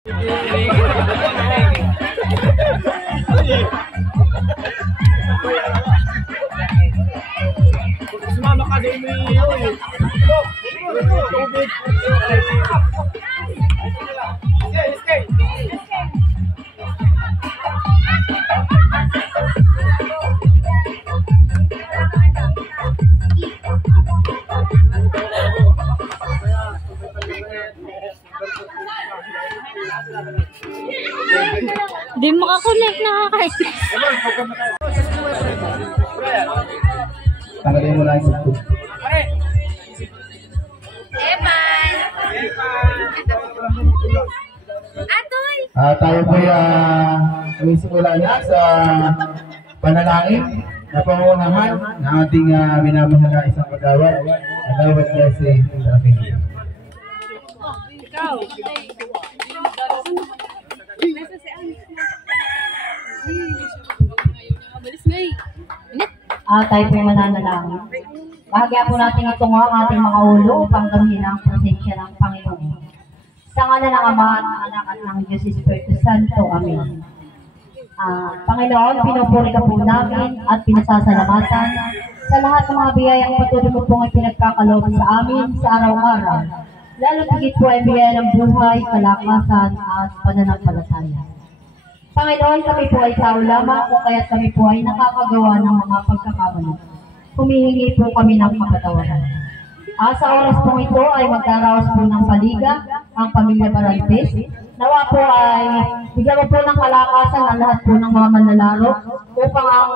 Sumama ka din mo yun. Tubig. Stay. Di makakonect na kahit. Tanggalin mo na yung sukto. Evan! Atoy! Tayo po yung simula na sa panalangin na pangunahan ng ating minamahal na isang kagawad. Kagawad Leslie Trapin. Ikaw! Tayo po mananalangin. Bahagya po natin itong ating mga ulo upang gamitin ang presensya ng Panginoon. Sa ngalan ng Ama at ng Anak at ng Diyos Espiritu Santo. Amen. Panginoon, pinupuri ka po namin at pinasasalamatan sa lahat ng mga biyayang patuloy mo pong ipinagkakaloob sa amin sa araw-araw. Lalo higit po ay biyaya ng buhay, kalakasan at pananampalataya. Panginoon, kami po ay tao lamang kung kaya't kami po ay nakakagawa ng mga pagkakamali. Humihingi po kami ng kapatawaran. Sa oras po ito ay magdaraos po ng paliga ang pamilya Barantes. Nawa po ay bigyan mo po ng kalakasan ang lahat po ng mga manlalaro upang ang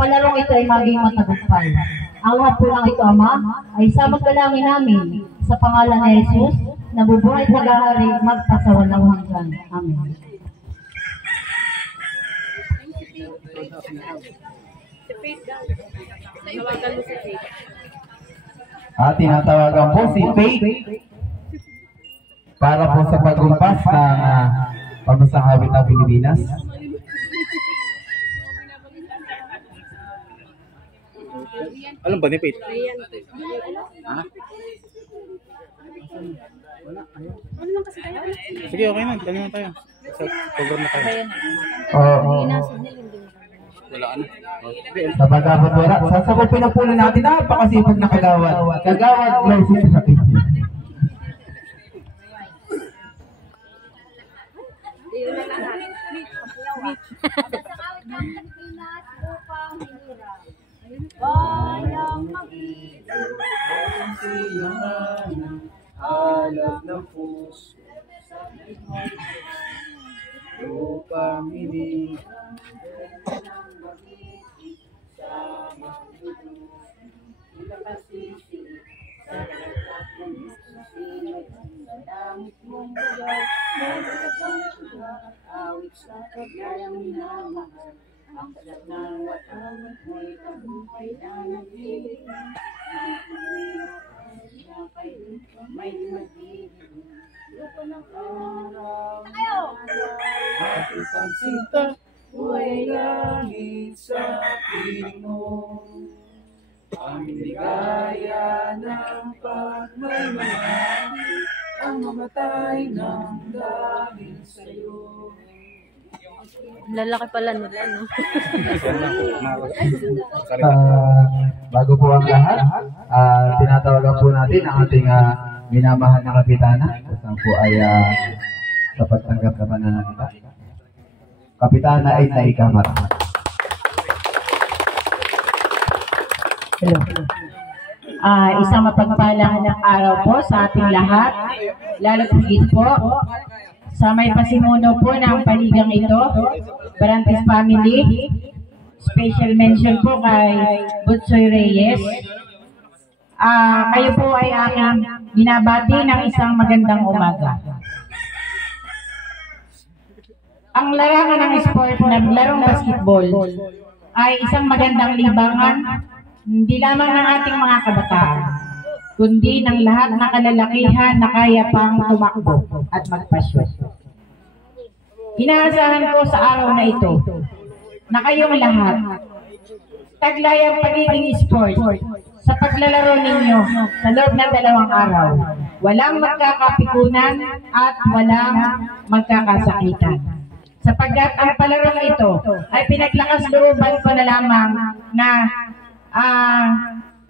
palarong ito ay maging matagumpay. Ang lahat po ng ito, Ama, ay samagdalangin namin sa pangalan ni Jesus, nabubuhay at nag-ahari magpasawalang hanggan. Amen. Tinatawagan po si Faith para po sa pagkumpas ng pambasang awit ng Pilipinas. Alam ba ni Faith? Ha? Sige, okay na. Tanong na tayo. Sa program na tayo. Oo. Wala ano. Sa bagabot wala. Sasabupin na po natin napakasipag na kagawad. Kagawad Leslie Trapin. Bayang mag-ibig, alam ng puso, upang hindi awit sa kagayang minamahal, ang salat ng watawat mo'y tagumpay na nag-ibig. May mag-ibig, lupa ng araw, aking pagsinta, buhay langit sa piling mo. Aming ligaya ng pagmaymayan, ang mamatay ng dahil sa'yo. Lalaki pala nila, no? Bago po ang lahat, tinatawagan po natin ang ating minamahal na kapitana. Kasama po ay sa pagtanggap na pananalita. Kapitana ay Naikamat. Hello. Isang mapagpalang araw po sa ating lahat, lalo higit po sa may pasimuno po ng paligang ito, Barantes Family. Special mention po kay Butsoy Reyes. Kayo po ay aking binabati ng isang magandang umaga. Ang larangan ng sport na larong basketball ay isang magandang libangan, hindi lamang ng ating mga kabataan, kundi ng lahat ng kalalakihan na kaya pang tumakbo at magpasyon. Inaasahan ko sa araw na ito na kayong lahat, taglay ang pagiging sport sa paglalaro ninyo sa loob ng 2 araw walang magkakapikunan at walang magkakasakitan. Sapagkat ang palarong ito ay pinaglakas looban ko na lamang na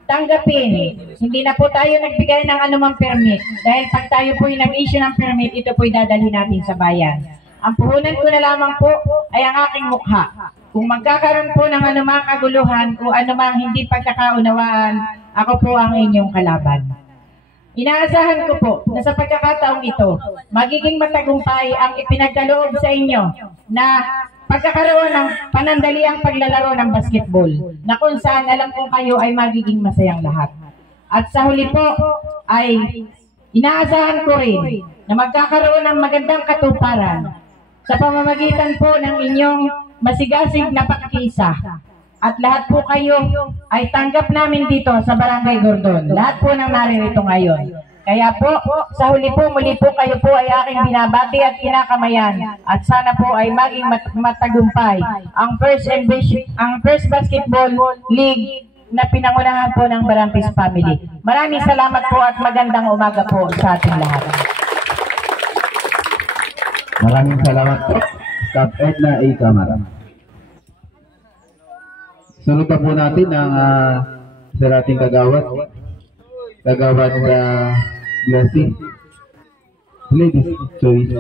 tanggapin. Hindi na po tayo nagbigay ng anumang permit. Dahil pag tayo po yung nag-issue ng permit, ito po dadalhin natin sa bayan. Ang puhunan ko na lamang po ay ang aking mukha. Kung magkakaroon po ng anumang kaguluhan o anumang hindi pagkakaunawaan, ako po ang inyong kalaban. Inaasahan ko po na sa pagkakataong ito, magiging matagumpay ang ipinagkaloob sa inyo na pagkakaroon ng panandaliang paglalaro ng basketball na kung saan alam kong kayo ay magiging masayang lahat. At sa huli po ay inaasahan ko rin na magkakaroon ng magandang katuparan sa pamamagitan po ng inyong masigasig na pakikisa. At lahat po kayo ay tanggap namin dito sa Barangay Gordon. Lahat po ng naririto ngayon. Kaya po, sa huli po, muli po kayo po ay aking binabati at kinakamayan. At sana po ay maging matagumpay ang First Basketball League na pinangunahan po ng Barantes Family. Maraming salamat po at magandang umaga po sa ating lahat. Maraming salamat po, Kap Edna A. Camara. Sunod pa po natin ang sa ating kagawad Glassy. Ladies choice.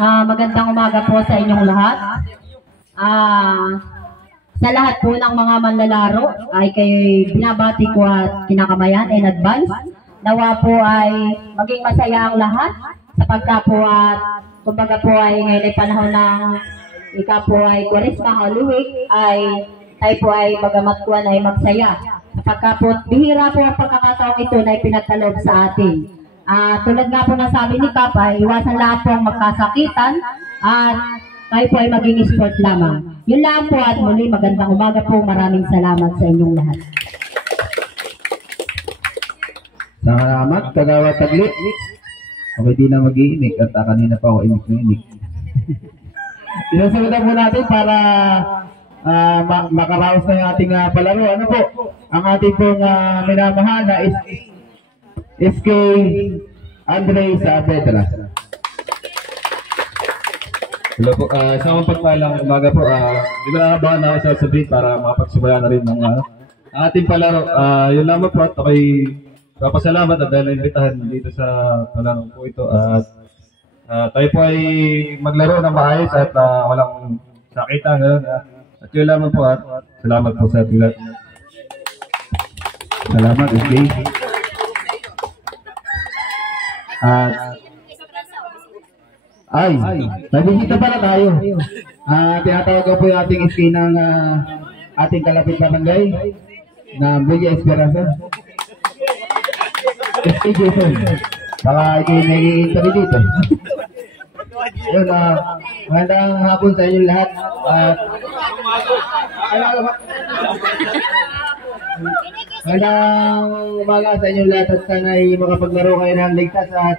Magandang umaga po sa inyong lahat. Sa lahat po ng mga manlalaro ay kay binabati ko at kinakamayan in advance. Nawa po ay maging masaya ang lahat sapagkat po at kumbaga po ay ngayon ay panahon ng ika po ay Kwaresma, Holy Week, ay tayo po ay bagamat kuwan ay magsaya. Sapagkat po bihira po ang pagkakataong ito na ipinagkaloob sa atin. Tulad nga po ng sabi ni Papa, iwasan lahat po ang magkasakitan at tayo po ay maging sport lamang. Yun lang po at muli magandang umaga po. Maraming salamat sa inyong lahat. Salamat, Kagawad Tagli. Okay, di na mag-iinig at kanina pa ako inig. Sinusunod po natin para makaraos na yung ating palaro. Ano po? Ang ating pong minamahal na SK Andre Saavedra. Hello po, isang pagpalang umaga po. Di ba nakabahan na ako sa sabihin para makapagsimula na rin ng ating palaro. Yun lamang po at ako'y papasalamat at dahil na-invitahan dito sa palaro po ito. At tayo po ay maglaro ng maayos at walang sakitan. At yun lamang po at salamat po sa ating lahat. Salamat, SK. At may bisita pala tayo. Tinatawag ko po yung ating SK ng ating kalapit barangay na Villa Esperanza. SK Jason. Baka ito yung nag-i-interview dito. Yun, magandang hapon sa inyo lahat. Magandang umaga sa inyo lahat at sana'y makapaglaro kayo ng ligtas at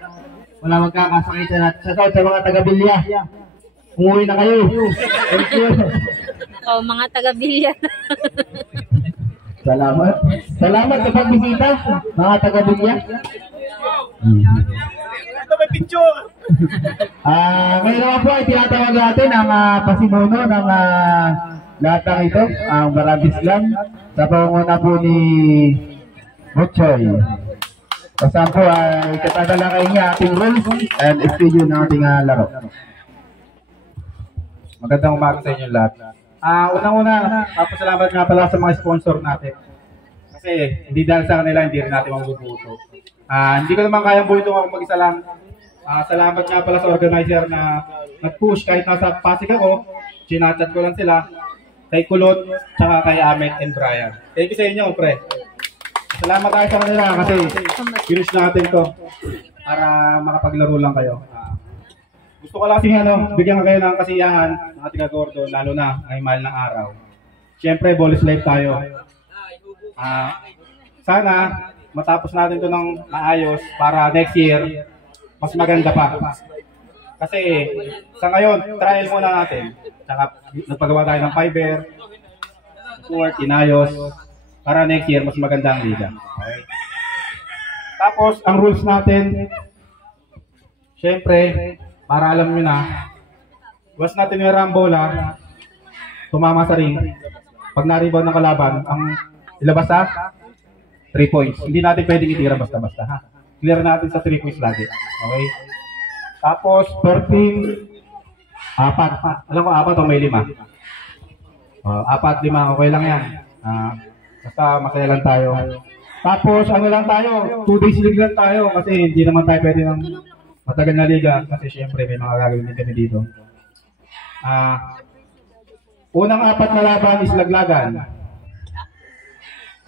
wala magkakasakitan at sa mga taga-Bilya. Umuwi na kayo. Thank you. Mga taga-Bilya. Salamat. Salamat sa pagbisita, mga taga-Bilya. Ito may picture. Ngayon naman po ay tinatawag natin ang pasimuno ng lahat ng ito, ang Barabis lang, sa pangunguna po ni Butchoy. Kasama po ay katagalakay niya ating rules and schedule ng ating laro. Magandang umaga sa inyo lahat. Unang-una, papasalamat nga pala sa mga sponsor natin. Kasi hindi dahil sa kanila, hindi rin natin mabubuto. Hindi ko naman kayang buhito ako mag-isa lang. Salamat nga pala sa organizer na nag-push kahit nasa Pasig ako. Chinachat ko lang sila. Kay Kulot, tsaka kay Ahmed and Brian. Thank you sa inyo, pre. Salamat tayo sa kanila kasi finish natin to para makapaglaro lang kayo. Gusto ko lang kasi bigyan kayo ng kasiyahan ng ating Gordon, lalo na ay mahal ng araw. Siyempre, Bolis Life tayo. Sana matapos natin to ng maayos para next year mas maganda pa. Kasi sa ngayon, trial muna natin. Saka nagpagawa tayo ng fiber, court, inayos. para next year mas maganda ang liga. Okay? Tapos, ang rules natin, syempre, para alam nyo na, once natin yung bola, tumama sa ring, pag na-rebound ng kalaban, ang ilabas sa 3 points. Hindi natin pwedeng itira basta-basta, ha? Clear natin sa 3 points lagi. Okay? Tapos, per team, 4. Alam ko, 4 o may 5. 4, 5, okay lang yan. Basta masaya lang tayo. Tapos, ano lang tayo, 2 days league lang tayo kasi hindi naman tayo pwede ng matagal na liga kasi syempre may mga gagawin din kami dito. Unang 4 na laban is laglagan.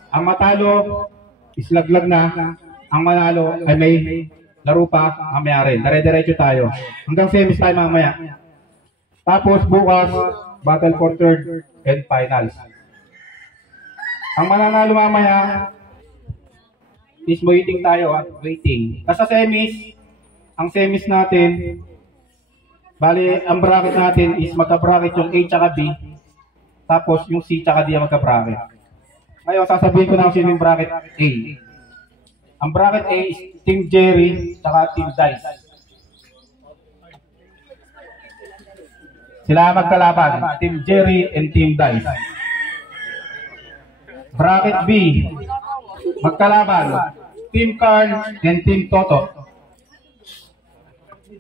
Ang matalo is laglag na. Ang manalo ay may laro pa mamaya rin. Dire-diretso tayo. Hanggang semis tayo mamaya. Tapos bukas, battle for third and finals. Ang mananalo mamaya is waiting tayo. Waiting. Kasi sa semis, ang semis natin, bali, ang bracket natin is magka-bracket yung A tsaka B. Tapos yung C tsaka D ang magka-bracket. Ngayon, sasabihin ko na kung sino yung bracket A. Ang bracket A is Team Jerry tsaka Team Dice. Sila magkalaban, Team Jerry and Team Dice. Bracket B, magkalaban, Team Carl and Team Toto.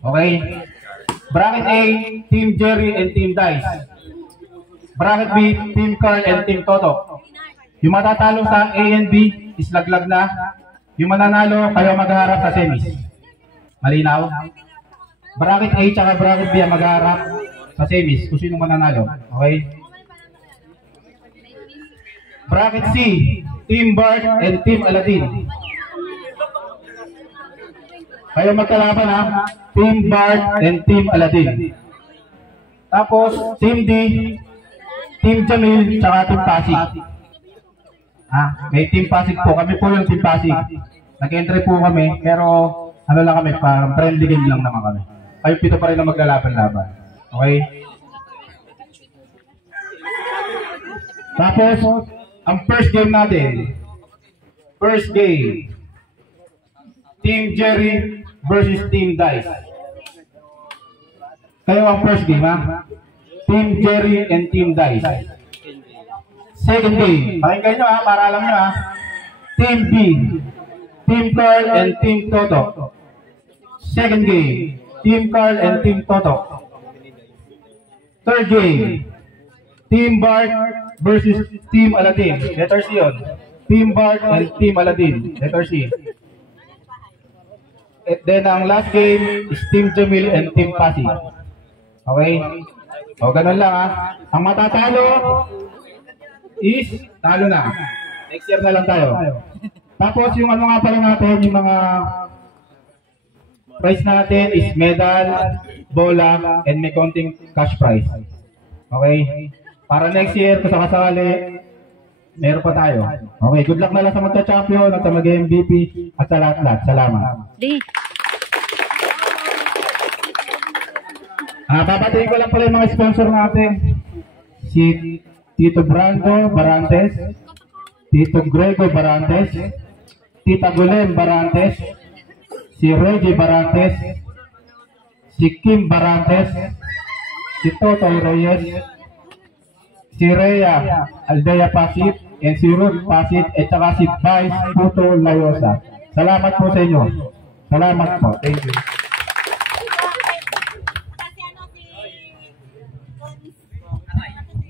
Okay? Bracket A, Team Jerry and Team Dice. Bracket B, Team Carl and Team Toto. Yung matatalo sa A and B is laglag na. Yung mananalo, kayo maghaharap sa semis. Malinaw? Bracket A tsaka bracket B ang maghaharap sa semis kung sino mananalo. Okay? Bracket C, Team Bart and Team Aladdin. Kayo magkalaban ha, Team Bart and Team Aladdin. Tapos, Team D, Team Jamil, tsaka Team Pasig. May Team Pasig po. Kami po yung Team Pasig. Nag-entry po kami, pero ano lang kami, parang friendly game lang naman kami. Kayo pito pa rin na maglalaban-laban. Okay? Tapos, ang first game natin, first game, Team Jerry versus Team Dice. Kayo ang first game, ha? Team Jerry and Team Dice. Second game, pakinggan nyo ha, para alam nyo ha. Team B, Team Carl and Team Toto. Second game, Team Carl and Team Toto. Third game, Team Bart versus Team Aladdin. Letter C yun. Team Bart and Team Aladdin. Letter C. And then ang last game is Team Jamil and Team Pasig. Okay? O, ganun lang ha. Ang matatalo is talo na. Next year na lang tayo. Tapos yung ano nga pala natin, yung mga prize natin is medal, bola, and may konting cash prize. Okay? Para next year, kung sakasakali, meron pa tayo. Okay, good luck na lang sa magka-champion at sa mag-MVP at sa lahat-lahat. Salamat. Babatiin ko lang pala yung mga sponsor natin. Si Tito Brando Barantes, Tito Grego Barantes, Tita Golem Barantes, si Reggie Barantes, si Kim Barantes, si Totoy Reyes, si Rhea Aldea Pasit, and si Ruth Pasit, at saka si Vice Puto Layosa. Salamat po sa inyo. Salamat po. Thank you.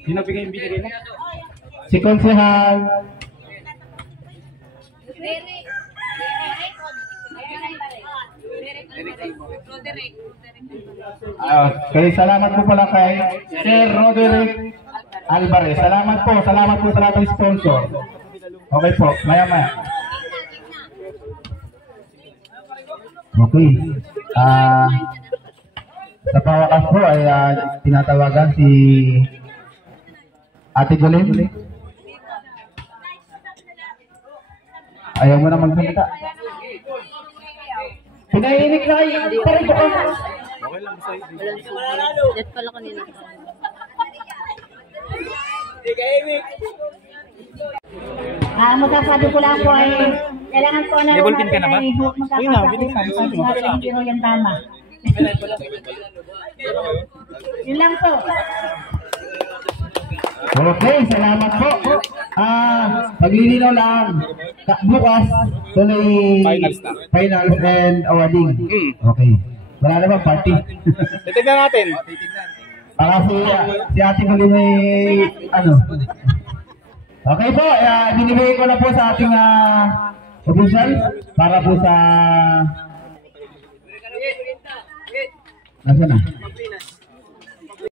Sino bigay yung binigay mo? Si Konsehal. Okay, salamat po pala kay Sir Roderick Alvarez. Salamat po sa lahat ng sponsor. Okay po, maya-maya. Okay. Sa pawakas po ay tinatawagan si Ate Golem. Ayaw mo na magsalita. Pinahinig na kayo. Parang ko. Dead pala kanina. Hindi ka, Amy. Ang masasabi ko lang po ay kailangan po na Level pin ka na ba? ay huwag magkakasakitan. Sabi nga rin hindi ro yan tama. Yun lang po. Okay, salamat po. Paglilinaw lang, bukas, tuloy finals and awarding. Okay. Wala naman party. Titignan natin. Para si Ate Mali may ano. Okay po, binibigay ko na po sa ating official para po sa... Nasaan na?